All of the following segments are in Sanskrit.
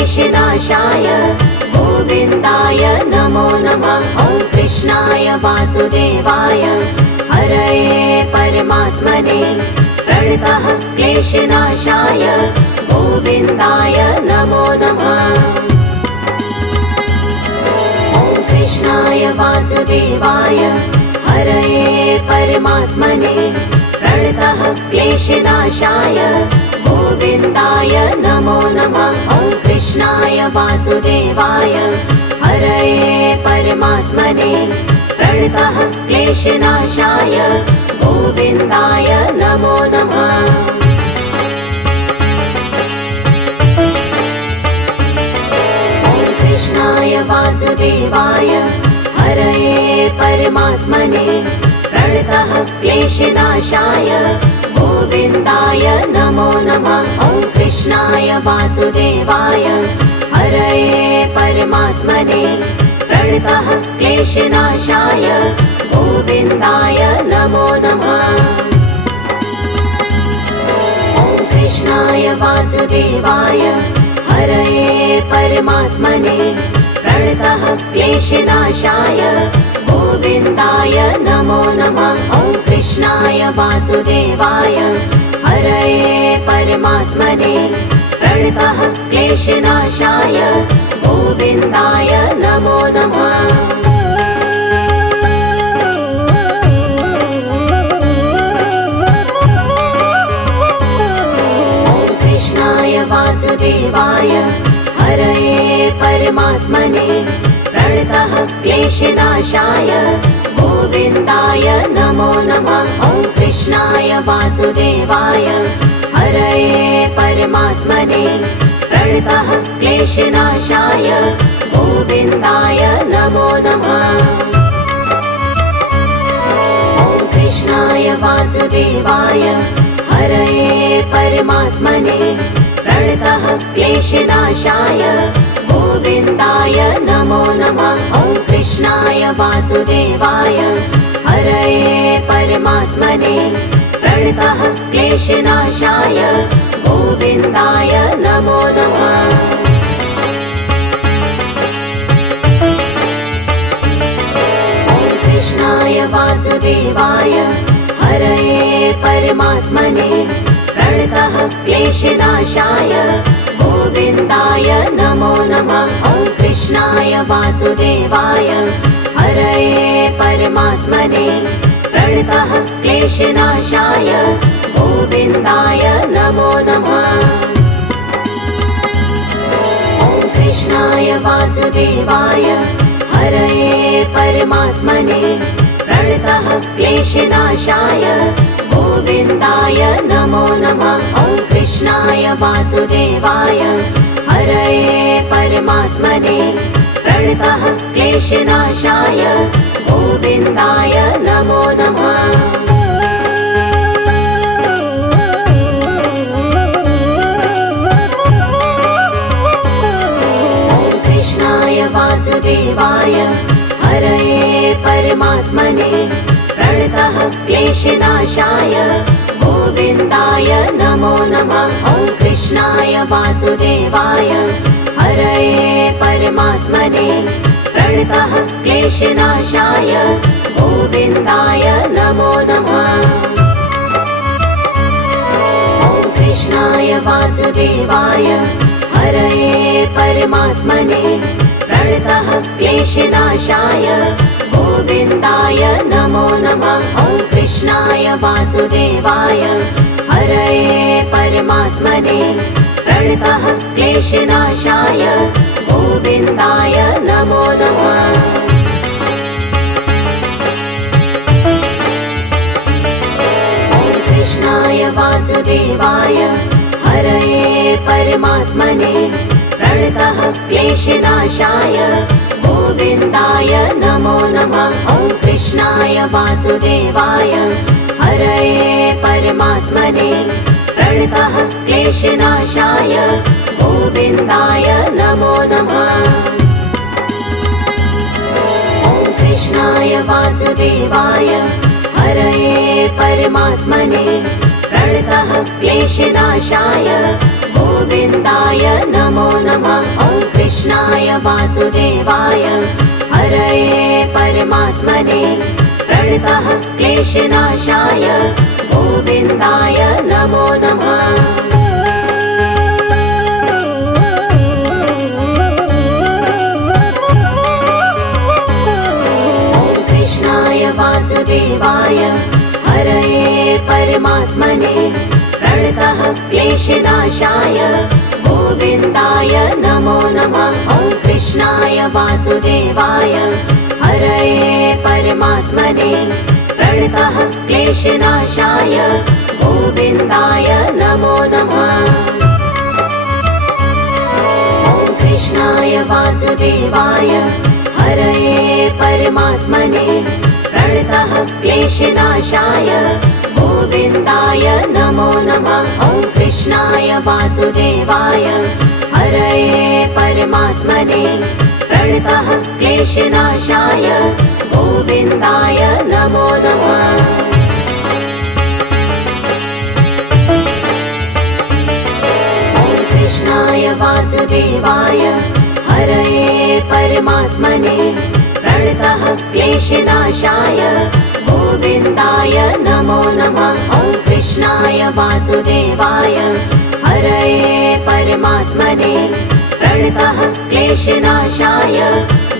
क्लेशनाशाय गोविन्दाय नमो नमः। ॐ कृष्णाय वासुदेवाय हरये परमात्मने प्रणतः क्लेशनाशाय गोविन्दाय नमो नमः। ॐ कृष्णाय वासुदेवाय हरये परमात्मने प्रणतः क्लेशनाशाय गोविन्दाय नमो नमः। ॐ कृष्णाय वासुदेवाय हरये परमात्मने प्रणतः क्लेशनाशाय गोविन्दाय नमो नमः। ॐ कृष्णाय वासुदेवाय हरये परमात्मने प्रणतः क्लेशनाशाय गोविन्दाय नमो नमः। ॐ कृष्णाय वासुदेवाय हरये परमात्मने प्रणतः क्लेशनाशाय गोविन्दाय नमो नमः। ॐ कृष्णाय वासुदेवाय हरये परमात्मने प्रणतः क्लेशनाशाय गोविन्दाय नमो नमः। ॐ कृष्णाय वासुदेवाय हरये परमात्मने प्रणतः क्लेशनाशाय गोविन्दाय नमो नमः। ॐ कृष्णाय वासुदेवाय हरये परमात्मने प्रणतः क्लेशनाशाय गोविन्दाय नमो नमः। ॐ कृष्णाय वासुदेवाय हरये परमात्मने प्रणतः क्लेशनाशाय गोविन्दाय नमो नमः। ॐ कृष्णाय वासुदेवाय हरये परमात्मने प्रणतः क्लेशनाशाय गोविन्दाय नमो नमः। ॐ कृष्णाय वासुदेवाय हरये परमात्मने प्रणतः क्लेशनाशाय गोविन्दाय नमो नमः। ॐ कृष्णाय वासुदेवाय हरये परमात्मने प्रणतः क्लेशनाशाय गोविन्दाय नमो नमः। ॐ कृष्णाय वासुदेवाय हरये परमात्मने प्रणतः क्लेशनाशाय गोविन्दाय नमो नमः। ॐ कृष्णाय वासुदेवाय हरये परमात्मने प्रणतः क्लेशनाशाय गोविन्दाय नमो नमः। ॐ कृष्णाय वासुदेवाय हरये परमात्मने प्रणतः क्लेशनाशाय गोविन्दाय नमो नमः। ॐ कृष्णाय वासुदेवाय हरये परमात्मने प्रणतः क्लेशनाशाय गोविन्दाय नमो नमः। ॐ कृष्णाय वासुदेवाय हरये परमात्मने प्रणतः क्लेशनाशाय गोविन्दाय नमो नमः। ॐ कृष्णाय वासुदेवाय हरये परमात्मने प्रणतः क्लेशनाशाय गोविन्दाय नमो नमः। ॐ कृष्णाय वासुदेवाय हरये परमात्मने प्रणतः क्लेशनाशाय गोविन्दाय नमो नमः। ॐ कृष्णाय वासुदेवाय हरये परमात्मने प्रणतः क्लेशनाशाय गोविन्दाय नमो नमः। ॐ कृष्णाय वासुदेवाय हरये परमात्मने प्रणतः क्लेशनाशाय गोविन्दाय नमो नमः। ॐ कृष्णाय वासुदेवाय हरये परमात्मने प्रणतः क्लेशनाशाय गोविन्दाय नमो नमः। वासुदेवाय हरये परमात्मने प्रणतः क्लेशनाशाय गोविन्दाय नमो नमः। वासुदेवाय हरये परमात्मने प्रणतः क्लेशनाशाय गोविन्दाय नमो नमः। ॐ कृष्णाय वासुदेवाय हरये परमात्मने प्रणतः क्लेशनाशाय गोविन्दाय नमो नमः। ॐ कृष्णाय वासुदेवाय हरये परमात्मने प्रणतः क्लेशनाशाय गोविन्दाय नमो नमः। ॐ कृष्णाय वासुदेवाय हरये परमात्मने प्रणतः क्लेशनाशाय गोविन्दाय नमो नमः। ॐ कृष्णाय वासुदेवाय हरये परमात्मने प्रणतः क्लेशनाशाय गोविन्दाय नमो नमः। ॐ कृष्णाय वासुदेवाय हरये परमात्मने प्रणतः क्लेशनाशाय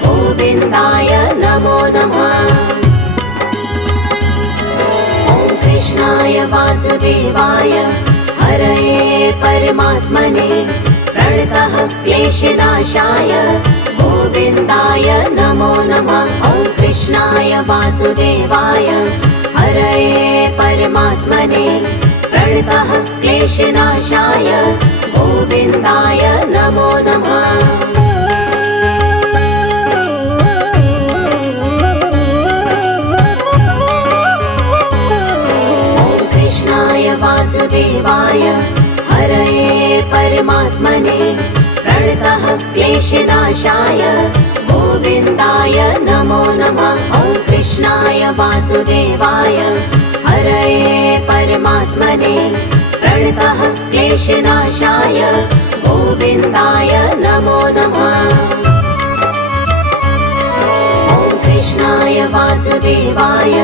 गोविन्दाय नमो नमः। ॐ कृष्णाय वासुदेवाय हरये परमात्मने प्रणतः क्लेशनाशाय गोविन्दाय नमो नमः। ॐ कृष्णाय वासुदेवाय हरये परमात्मने प्रणतः क्लेशनाशाय गोविन्दाय नमो नमः। ॐ कृष्णाय वासुदेवाय हरये परमात्मने प्रणतः क्लेशनाशाय गोविन्दाय नमो नमः। ॐ कृष्णाय वासुदेवाय हरये परमात्मने प्रणतः क्लेशनाशाय गोविन्दाय नमो नमः। ॐ कृष्णाय वासुदेवाय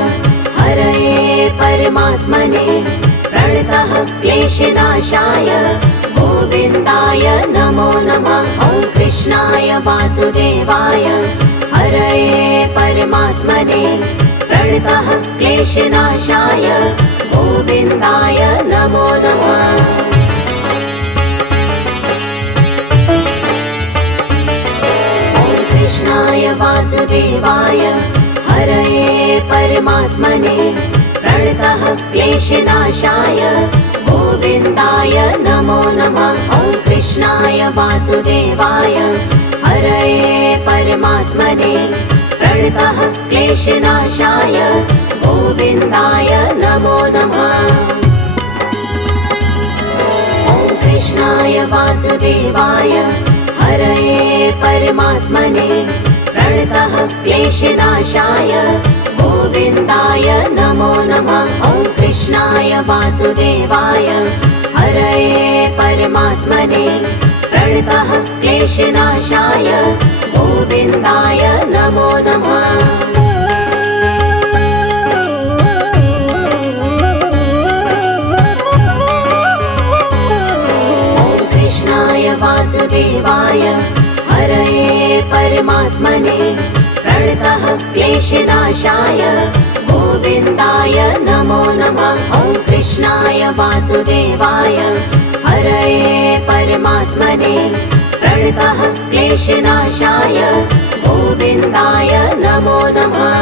हरये परमात्मने प्रणतः क्लेशनाशाय गोविन्दाय नमो नमः। ॐ कृष्णाय वासुदेवाय हरये परमात्मने प्रणतः क्लेशनाशाय गोविन्दाय नमो नमः। ॐ कृष्णाय वासुदेवाय हरये परमात्मने प्रणतः क्लेशनाशाय गोविन्दाय नमो नमः। ॐ कृष्णाय वासुदेवाय हरये परमात्मने प्रणतः क्लेशनाशाय गोविन्दाय नमो नमः। ॐ कृष्णाय वासुदेवाय हरये परमात्मने प्रणतः क्लेशनाशाय गोविन्दाय नमो नमः। ॐ कृष्णाय वासुदेवाय हरये परमात्मने प्रणतः क्लेशनाशाय गोविन्दाय नमो नमः। ॐ कृष्णाय वासुदेवाय हरये परमात्मने प्रणतः क्लेशनाशाय गोविन्दाय नमो नमः। ॐ कृष्णाय वासुदेवाय हरये परमात्मने प्रणतः क्लेशनाशाय गोविन्दाय नमो नमः।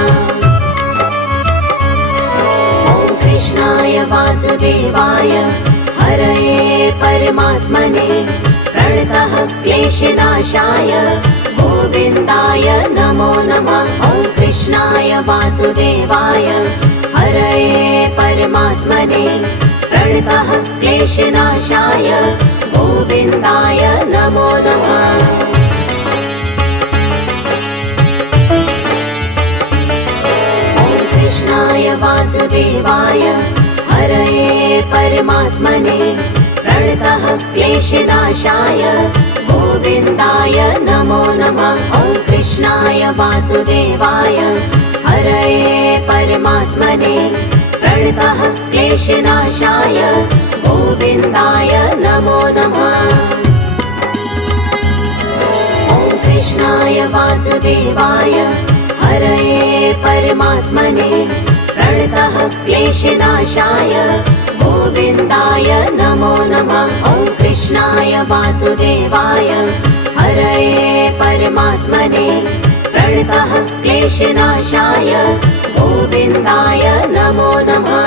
ॐ कृष्णाय वासुदेवाय हरये परमात्मने प्रणतः क्लेशनाशाय गोविन्दाय नमो नमः। ॐ कृष्णाय वासुदेवाय हरये परमात्मने प्रणतः क्लेशनाशाय गोविन्दाय नमो नमः। ॐ कृष्णाय वासुदेवाय हरये परमात्मने प्रणतः क्लेशनाशाय गोविन्दाय नमो नमः। वासुदेवाय हरये परमात्मने प्रणतः क्लेशनाशाय गोविन्दाय नमो नमः। ॐ कृष्णाय वासुदेवाय हरये परमात्मने प्रणतः क्लेशनाशाय गोविन्दाय नमो नमः। ॐ कृष्णाय वासुदेवाय हरये परमात्मने प्रणतः क्लेशनाशाय गोविन्दाय नमो नमः।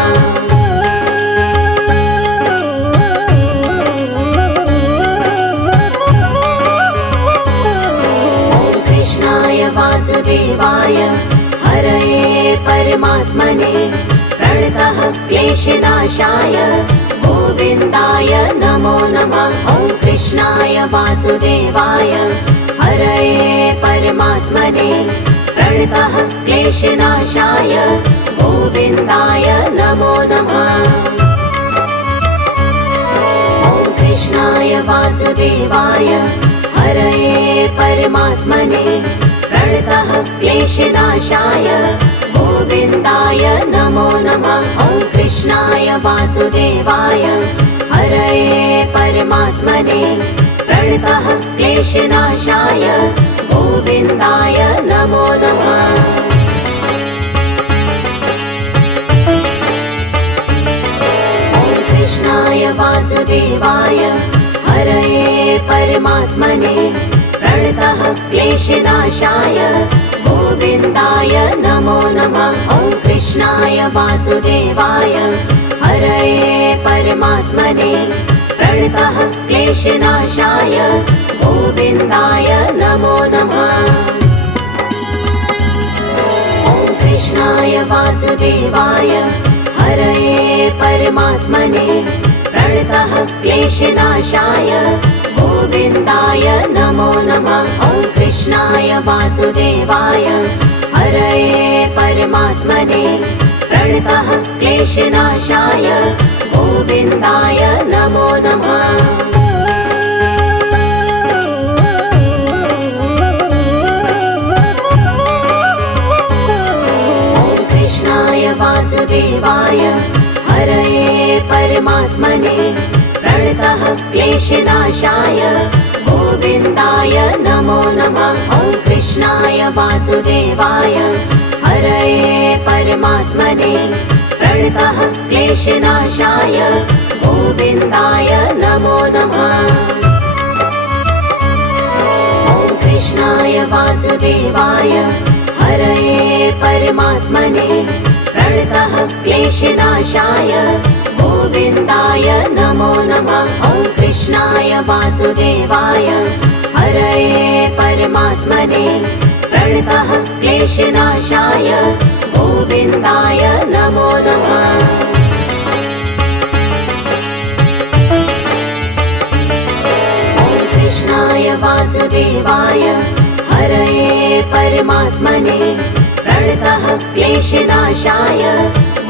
ॐ कृष्णाय वासुदेवाय हरये परमात्मने प्रणतः क्लेशनाशाय गोविन्दाय नमो नमः। ॐ कृष्णाय वासुदेवाय हरये परमात्मने प्रणतः क्लेशनाशाय गोविन्दाय नमो नमः। ॐ कृष्णाय वासुदेवाय हरये परमात्मने प्रणतः क्लेशनाशाय गोविन्दाय नमो नमः। ॐ कृष्णाय वासुदेवाय हरये परमात्मने प्रणतः क्लेशनाशाय गोविन्दाय नमो नमः। ॐ कृष्णाय वासुदेवाय हरये परमात्मने प्रणतः क्लेशनाशाय गोविन्दाय नमो नमः। ॐ कृष्णाय वासुदेवाय हरये परमात्मने प्रणतः क्लेशनाशाय गोविन्दाय नमो नमः। ॐ कृष्णाय वासुदेवाय हरये परमात्मने प्रणतः क्लेशनाशाय गोविन्दाय नमो नमः। ॐ कृष्णाय वासुदेवाय हरये परमात्मने प्रणतः क्लेशनाशाय गोविन्दाय नमो नमः। ॐ कृष्णाय वासुदेवाय हरये परमात्मने प्रणतः क्लेशनाशाय गोविन्दाय नमो नमः। ॐ कृष्णाय वासुदेवाय हरये परमात्मने प्रणतः क्लेशनाशाय गोविन्दाय नमो नमः। ॐ कृष्णाय वासुदेवाय हरये परमात्मने प्रणतः क्लेशनाशाय गोविन्दाय नमो नमः। ॐ कृष्णाय वासुदेवाय हरये परमात्मने प्रणतः क्लेशनाशाय गोविन्दाय नमो नमः। ॐ कृष्णाय वासुदेवाय हरये परमात्मने प्रणतः क्लेशनाशाय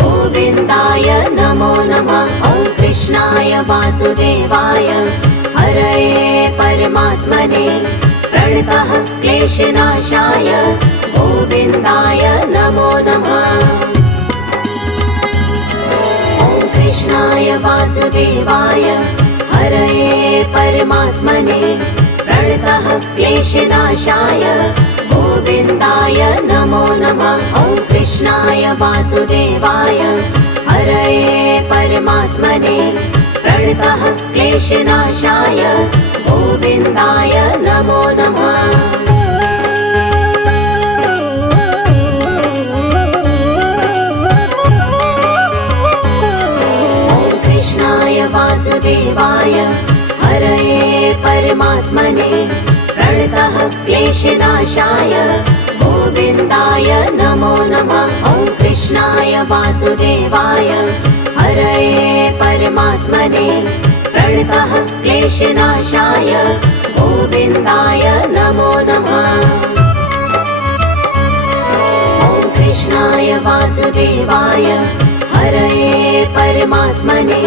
गोविन्दाय नमो नमः। ॐ कृष्णाय वासुदेवाय हरये परमात्मने प्रणतः क्लेशनाशाय गोविन्दाय नमो नमः। ॐ कृष्णाय वासुदेवाय हरये परमात्मने प्रणतः क्लेशनाशाय गोविन्दाय नमो नमः। ॐ कृष्णाय वासुदेवाय हरये परमात्मने प्रणतः क्लेशनाशाय गोविन्दाय नमो नमः। ॐ कृष्णाय वासुदेवाय हरये परमात्मने प्रणतः क्लेशनाशाय गोविन्दाय नमो नमः। ॐ कृष्णाय वासुदेवाय हरये परमात्मने प्रणतः क्लेशनाशाय गोविन्दाय नमो नमः। ॐ कृष्णाय वासुदेवाय हरये परमात्मने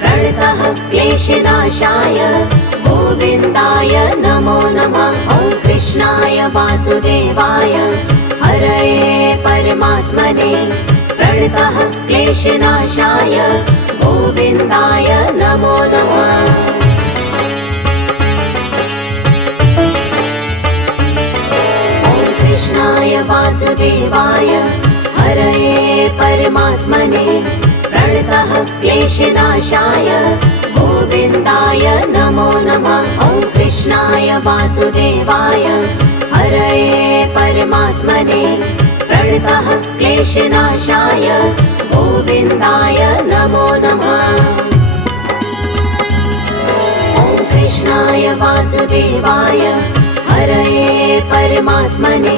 प्रणतः क्लेशनाशाय गोविन्दाय नमो नमः। ॐ कृष्णाय वासुदेवाय परमात्मने प्रणतः क्लेशनाशाय गोविन्दाय नमो नमः। कृष्णाय वासुदेवाय हरये परमात्मने प्रणतः क्लेशनाशाय गोविन्दाय नमो नमः। ॐ कृष्णाय वासुदेवाय हरये परमात्मने प्रणतः क्लेशनाशाय गोविन्दाय नमो नमः। ॐ कृष्णाय वासुदेवाय हरये परमात्मने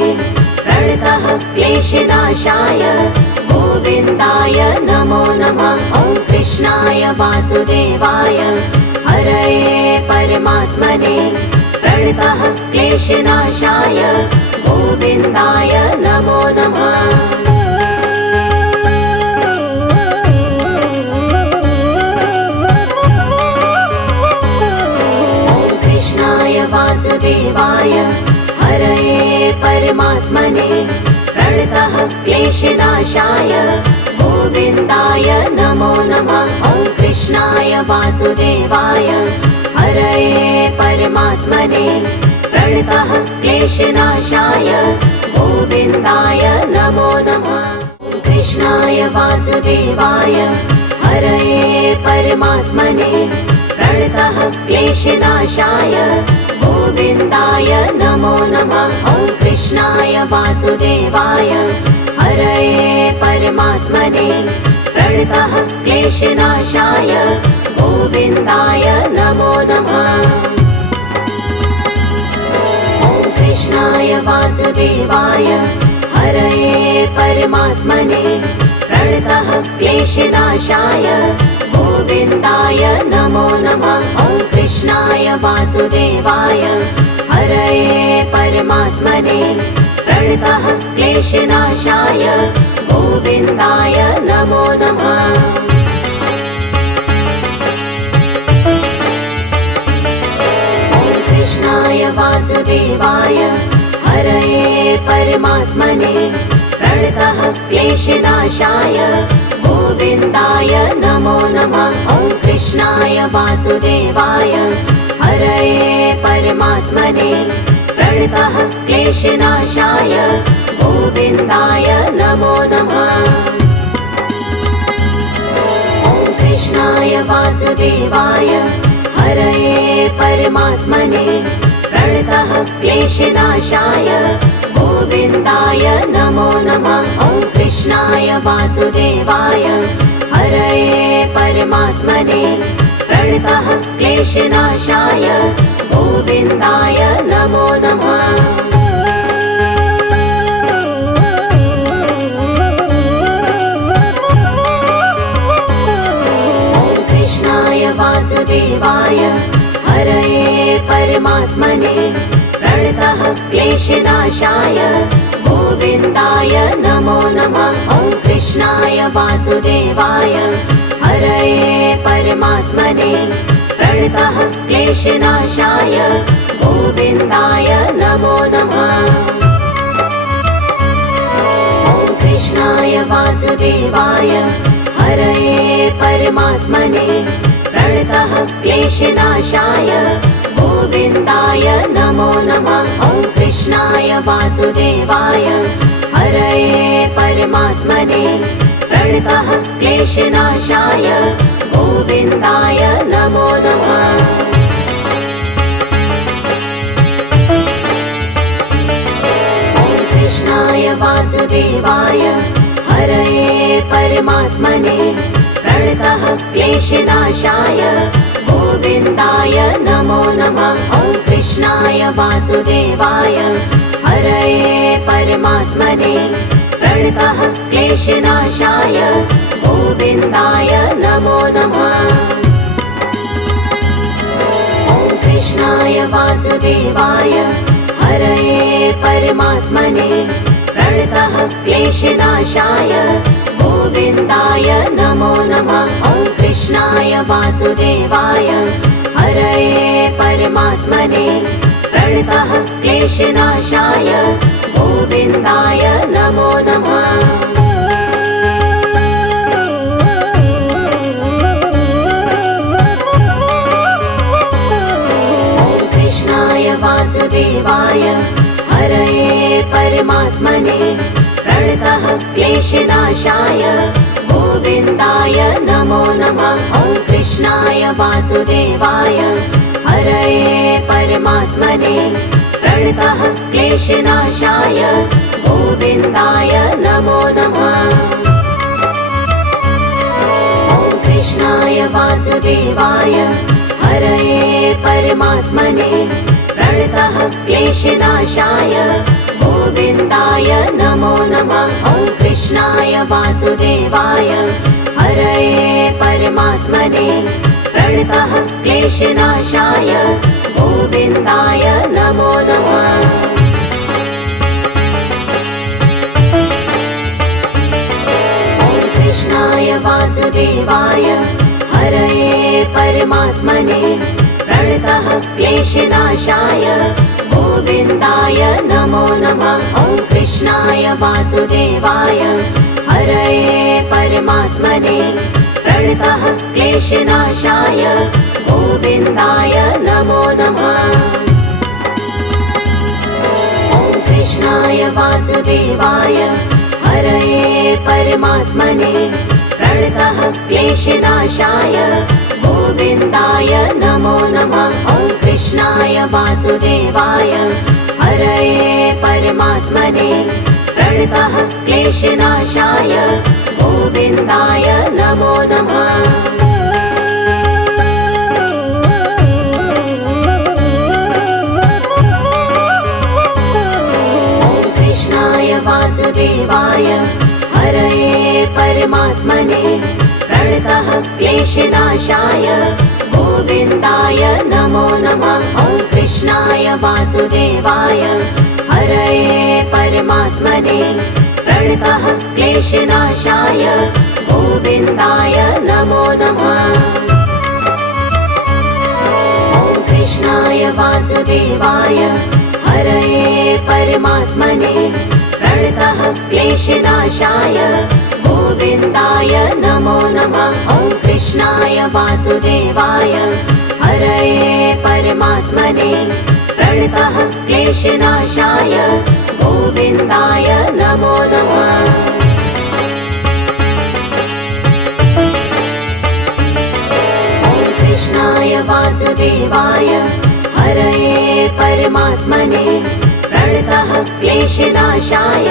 प्रणतः क्लेशनाशाय गोविन्दाय नमो नमः। ॐ कृष्णाय वासुदेवाय हरये परमात्मने प्रणतः क्लेशनाशाय गोविन्दाय नमो नमः। वासुदेवाय हरये परमात्मने प्रणतः क्लेशनाशाय गोविन्दाय नमो नमः। ॐ कृष्णाय वासुदेवाय हरये परमात्मने प्रणतः क्लेशनाशाय गोविन्दाय नमो नमः। कृष्णाय वासुदेवाय हरये परमात्मने प्रणतः क्लेशनाशाय गोविन्दाय नमो नमः। ॐ कृष्णाय वासुदेवाय हरये परमात्मने प्रणतः क्लेशनाशाय गोविन्दाय नमो नमः। ॐ कृष्णाय वासुदेवाय हरये परमात्मने प्रणतः क्लेशनाशाय गोविन्दाय नमो नमः। ॐ कृष्णाय वासुदेवाय हरये परमात्मने प्रणतः क्लेशनाशाय गोविन्दाय नमो नमः। ॐ कृष्णाय वासुदेवाय हरये परमात्मने प्रणतः क्लेशनाशाय गोविन्दाय नमो नमः। ॐ कृष्णाय वासुदेवाय हरये परमात्मने प्रणतः क्लेशनाशाय गोविन्दाय नमो नमः। ॐ कृष्णाय वासुदेवाय हरये परमात्मने प्रणतः क्लेशनाशाय गोविन्दाय नमो नमः। ॐ कृष्णाय वासुदेवाय हरये परमात्मने प्रणतः क्लेशनाशाय गोविन्दाय नमो नमः। ॐ कृष्णाय वासुदेवाय हरये परमात्मने प्रणतः क्लेशनाशाय गोविन्दाय नमो नमः। ॐ कृष्णाय वासुदेवाय हरये परमात्मने प्रणतः क्लेशनाशाय गोविन्दाय नमो नमः। ॐ कृष्णाय वासुदेवाय हरये परमात्मने प्रणतः क्लेशनाशाय गोविन्दाय नमो नमः। ॐ कृष्णाय वासुदेवाय हरये परमात्मने प्रणतः क्लेशनाशाय गोविन्दाय नमो नमः। ॐ कृष्णाय वासुदेवाय हरये परमात्मने प्रणतः क्लेशनाशाय गोविन्दाय नमो नमः। ॐ कृष्णाय वासुदेवाय हरये परमात्मने प्रणतः क्लेशनाशाय गोविन्दाय नमो नमः। ॐ कृष्णाय वासुदेवाय हरये परमात्मने प्रणतः क्लेशनाशाय गोविन्दाय नमो नमः। ॐ कृष्णाय वासुदेवाय हरये परमात्मने प्रणतः क्लेशनाशाय गोविन्दाय नमो नमः। वासुदेवाय हरये परमात्मने प्रणतः क्लेशनाशाय गोविन्दाय नमो नमः। ॐ कृष्णाय वासुदेवाय हरये परमात्मने प्रणतः क्लेशनाशाय गोविन्दाय नमो नमः। ॐ कृष्णाय वासुदेवाय हरये परमात्मने प्रणतः क्लेशनाशाय गोविन्दाय नमो नमः। ॐ कृष्णाय वासुदेवाय हरये परमात्मने प्रणतः क्लेशनाशाय गोविन्दाय नमो नमः। ॐ कृष्णाय वासुदेवाय हरये परमात्मने प्रणतः क्लेशनाशाय गोविन्दाय नमो नमः। ॐ कृष्णाय वासुदेवाय हरये परमात्मने प्रणतः क्लेशनाशाय गोविन्दाय नमो नमः। ॐ कृष्णाय वासुदेवाय हरये परमात्मने प्रणतः क्लेशनाशाय गोविन्दाय नमो नमः। ॐ कृष्णाय वासुदेवाय हरये परमात्मने प्रणतः क्लेशनाशाय गोविन्दाय नमो नमः। ॐ कृष्णाय वासुदेवाय हरये परमात्मने प्रणतः क्लेशनाशाय गोविन्दाय नमो नमः। ॐ कृष्णाय वासुदेवाय हरये परमात्मने प्रणतः क्लेशनाशाय गोविन्दाय नमो नमः। ॐ कृष्णाय वासुदेवाय हरये परमात्मने प्रणतः क्लेशनाशाय गोविन्दाय नमो नमः। ॐ कृष्णाय वासुदेवाय हरये परमात्मने प्रणतः क्लेशनाशाय गोविन्दाय नमो नमः। ॐ कृष्णाय वासुदेवाय हरये परमात्मने प्रणतः क्लेशनाशाय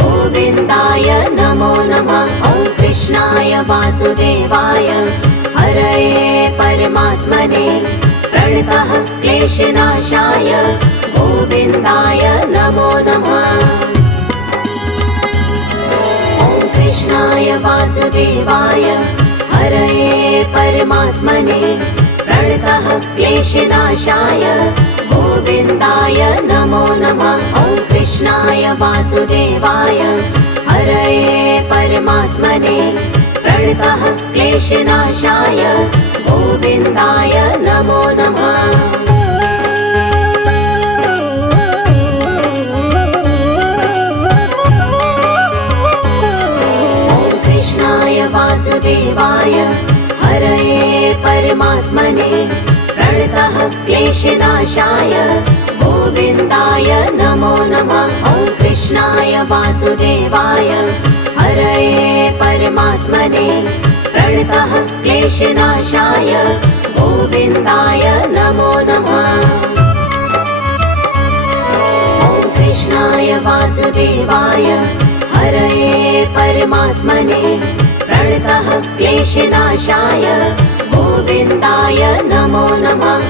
गोविन्दाय नमो नमः। ॐ कृष्णाय वासुदेवाय हरये परमात्मने प्रणतः क्लेशनाशाय गोविन्दाय नमो नमः। ॐ कृष्णाय वासुदेवाय हरये परमात्मने प्रणतः क्लेशनाशाय गोविन्दाय नमो नमः। ॐ कृष्णाय वासुदेवाय हरये परमात्मने प्रणतः क्लेशनाशाय गोविन्दाय नमो नमः। ॐ कृष्णाय वासुदेवाय हरये परमात्मने प्रणतः क्लेशनाशाय गोविन्दाय नमो नमः। ॐ कृष्णाय वासुदेवाय हरये परमात्मने प्रणतः क्लेशनाशाय गोविन्दाय नमो नमः। ॐ कृष्णाय वासुदेवाय हरये परमात्मने प्रणतः क्लेशनाशाय गोविन्दाय नमो नमः।